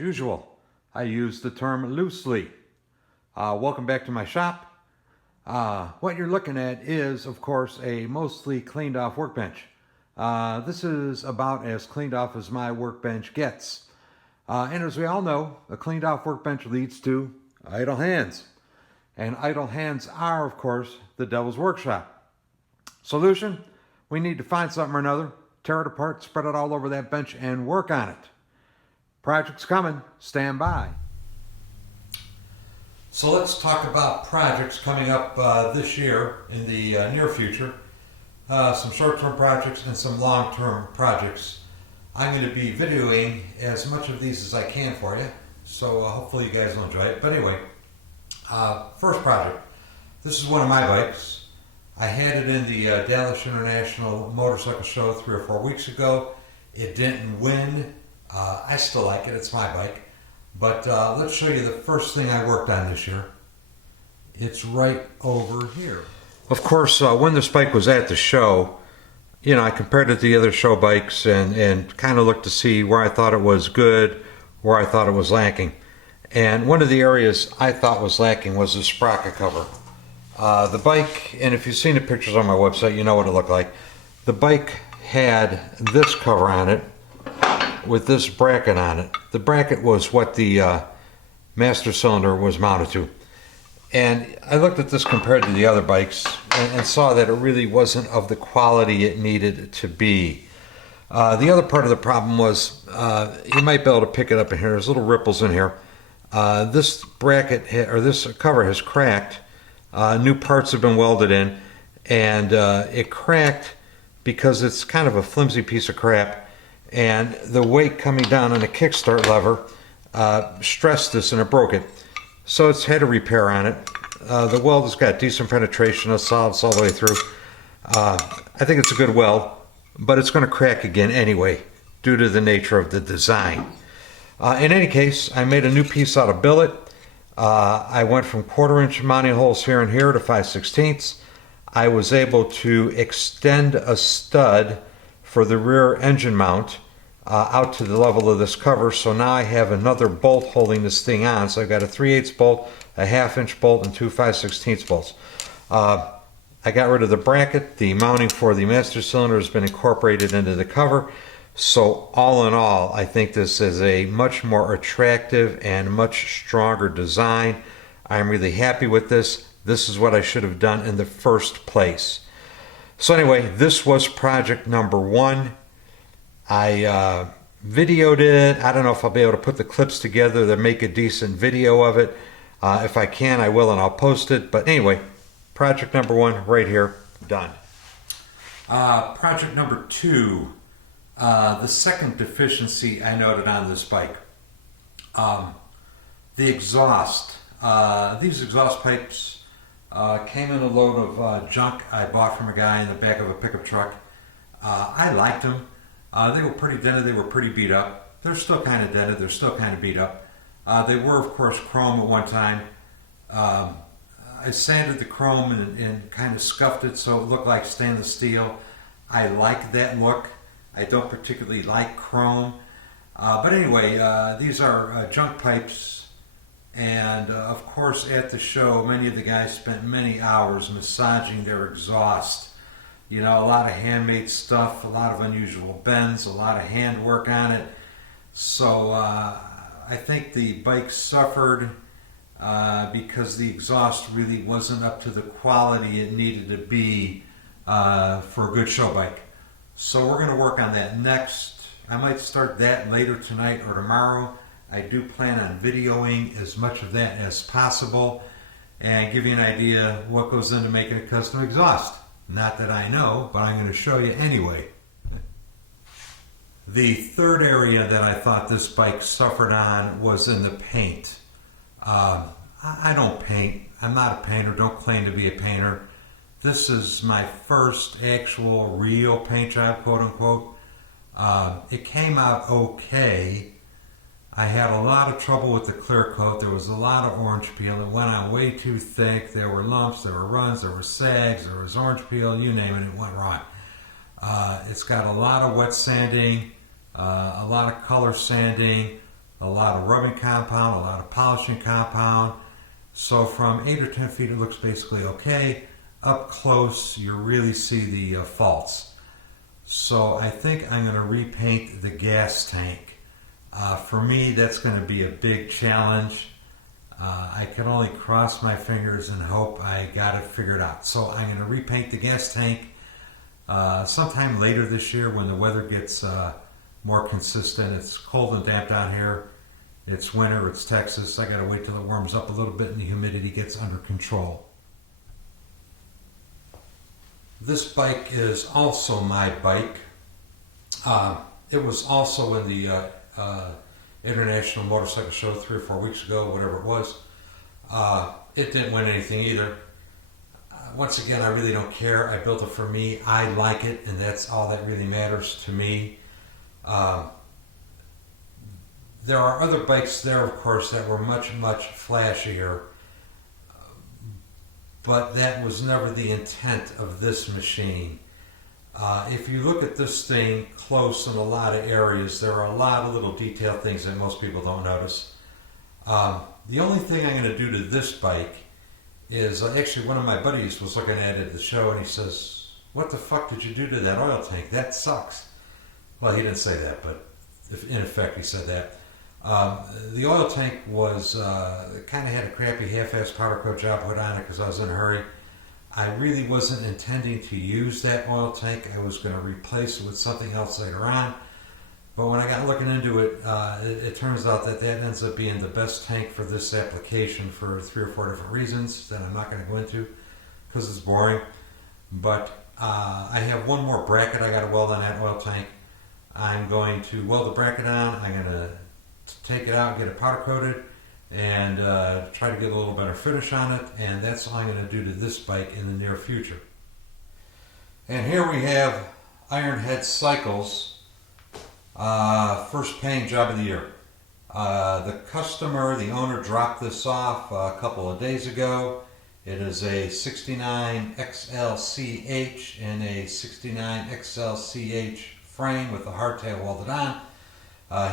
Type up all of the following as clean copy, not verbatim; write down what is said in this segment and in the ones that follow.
usual, I use the term loosely. Welcome back to my shop. What you're looking at is, of course, a mostly cleaned off workbench. This is about as cleaned off as my workbench gets. And as we all know, a cleaned off workbench leads to idle hands. And idle hands are, of course, the devil's workshop. Solution? We need to find something or another, tear it apart, spread it all over that bench, and work on it. Project's coming. Stand by. So let's talk about projects coming up this year in the near future. Some short-term projects and some long-term projects. I'm going to be videoing as much of these as I can for you, so hopefully you guys will enjoy it. But anyway, first project. This is one of my bikes. I had it in the Dallas International Motorcycle Show 3 or 4 weeks ago. It didn't win. I still like it. It's my bike. But let's show you the first thing I worked on this year. It's right over here. Of course, when this bike was at the show, you know, I compared it to the other show bikes and kind of looked to see where I thought it was good, where I thought it was lacking. And one of the areas I thought was lacking was the sprocket cover. The bike, and if you've seen the pictures on my website, you know what it looked like. The bike had this cover on it with this bracket on it. The bracket was what the master cylinder was mounted to. And I looked at this compared to the other bikes and saw that it really wasn't of the quality it needed to be. The other part of the problem was, you might be able to pick it up in here, there's little ripples in here. This bracket, or this cover has cracked. New parts have been welded in, and it cracked because it's kind of a flimsy piece of crap, and the weight coming down on the kickstart lever stressed this and it broke it. So it's had a repair on it. The weld has got decent penetration, it's solid all the way through. I think it's a good weld, but it's going to crack again anyway due to the nature of the design. In any case, I made a new piece out of billet. I went from 1/4" mounting holes here and here to 5/16. I was able to extend a stud for the rear engine mount out to the level of this cover, so now I have another bolt holding this thing on. So I've got a 3/8 bolt, a 1/2" bolt, and 2 5/16 bolts. I got rid of the bracket. The mounting for the master cylinder has been incorporated into the cover. So all in all, I think this is a much more attractive and much stronger design. I'm really happy with this. This is what I should have done in the first place. So anyway, this was project number 1. I videoed it. I don't know if I'll be able to put the clips together to make a decent video of it. If I can, I will, and I'll post it. But anyway, project number 1 right here, done. Project number 2. The second deficiency I noted on this bike. The exhaust. These exhaust pipes came in a load of junk I bought from a guy in the back of a pickup truck. I liked them. They were pretty dented, they were pretty beat up. They're still kind of dented, they're still kind of beat up. They were, of course, chrome at one time. I sanded the chrome and kind of scuffed it so it looked like stainless steel. I like that look. I don't particularly like chrome. But anyway, these are junk pipes. And of course, at the show, many of the guys spent many hours massaging their exhaust. You know, a lot of handmade stuff, a lot of unusual bends, a lot of hand work on it. So I think the bike suffered because the exhaust really wasn't up to the quality it needed to be for a good show bike. So we're going to work on that next. I might start that later tonight or tomorrow. I do plan on videoing as much of that as possible and give you an idea what goes into making a custom exhaust. Not that I know, but I'm going to show you anyway. The third area that I thought this bike suffered on was in the paint. I don't paint. I'm not a painter, don't claim to be a painter. This is my first actual real paint job, quote unquote. It came out okay. I had a lot of trouble with the clear coat. There was a lot of orange peel. It went on way too thick. There were lumps, there were runs, there were sags, there was orange peel, you name it, it went wrong. It's got a lot of wet sanding, a lot of color sanding, a lot of rubbing compound, a lot of polishing compound. So from 8 or 10 feet it looks basically okay. Up close you really see the faults. So I think I'm going to repaint the gas tank. For me that's going to be a big challenge. I can only cross my fingers and hope I got it figured out. So I'm going to repaint the gas tank sometime later this year when the weather gets more consistent. It's cold and damp down here. It's winter, it's Texas. I gotta wait till it warms up a little bit and the humidity gets under control. This bike is also my bike. It was also in the International Motorcycle Show 3 or 4 weeks ago, whatever it was. It didn't win anything either. Once again, I really don't care. I built it for me. I like it, and that's all that really matters to me. There are other bikes there, of course, that were much, much flashier, but that was never the intent of this machine. If you look at this thing close in a lot of areas, there are a lot of little detail things that most people don't notice. The only thing I'm going to do to this bike is, actually one of my buddies was looking at it at the show and he says, "What the fuck did you do to that oil tank? That sucks." Well, he didn't say that, but in effect he said that. The oil tank was kind of had a crappy half-assed powder coat job put on it because I was in a hurry. I really wasn't intending to use that oil tank. I was going to replace it with something else later on. But when I got looking into it, it turns out that ends up being the best tank for this application for 3 or 4 different reasons that I'm not going to go into because it's boring. But I have one more bracket I got to weld on that oil tank. I'm going to weld the bracket on. I'm going to take it out, get it powder coated, and try to get a little better finish on it. And that's all I'm going to do to this bike in the near future. And here we have Ironhead Cycles. First paying job of the year. The customer, the owner, dropped this off a couple of days ago. It is a 69 XLCH and a 69 XLCH frame with the hardtail welded on.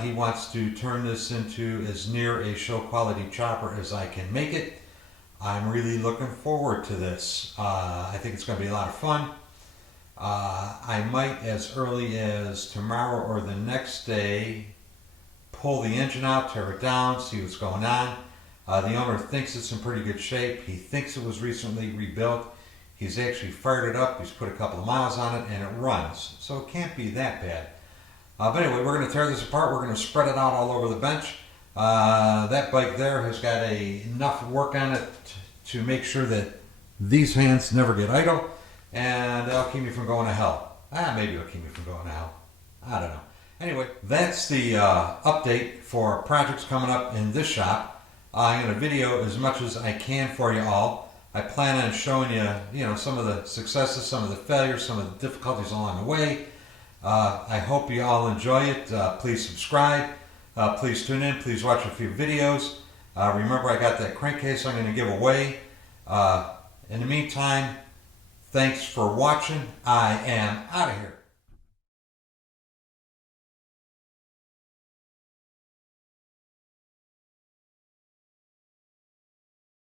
He wants to turn this into as near a show quality chopper as I can make it. I'm really looking forward to this. I think it's going to be a lot of fun. I might, as early as tomorrow or the next day, pull the engine out, tear it down, see what's going on. The owner thinks it's in pretty good shape. He thinks it was recently rebuilt. He's actually fired it up. He's put a couple of miles on it and it runs. So it can't be that bad. But anyway, we're going to tear this apart. We're going to spread it out all over the bench. That bike there has got enough work on it to make sure that these hands never get idle. And that'll keep me from going to hell. Maybe it'll keep me from going to hell. I don't know. Anyway, that's the update for projects coming up in this shop. I'm going to video as much as I can for you all. I plan on showing you, some of the successes, some of the failures, some of the difficulties along the way. I hope you all enjoy it. Please subscribe. Please tune in. Please watch a few videos. Remember, I got that crankcase I'm going to give away. In the meantime, thanks for watching. I am out of here.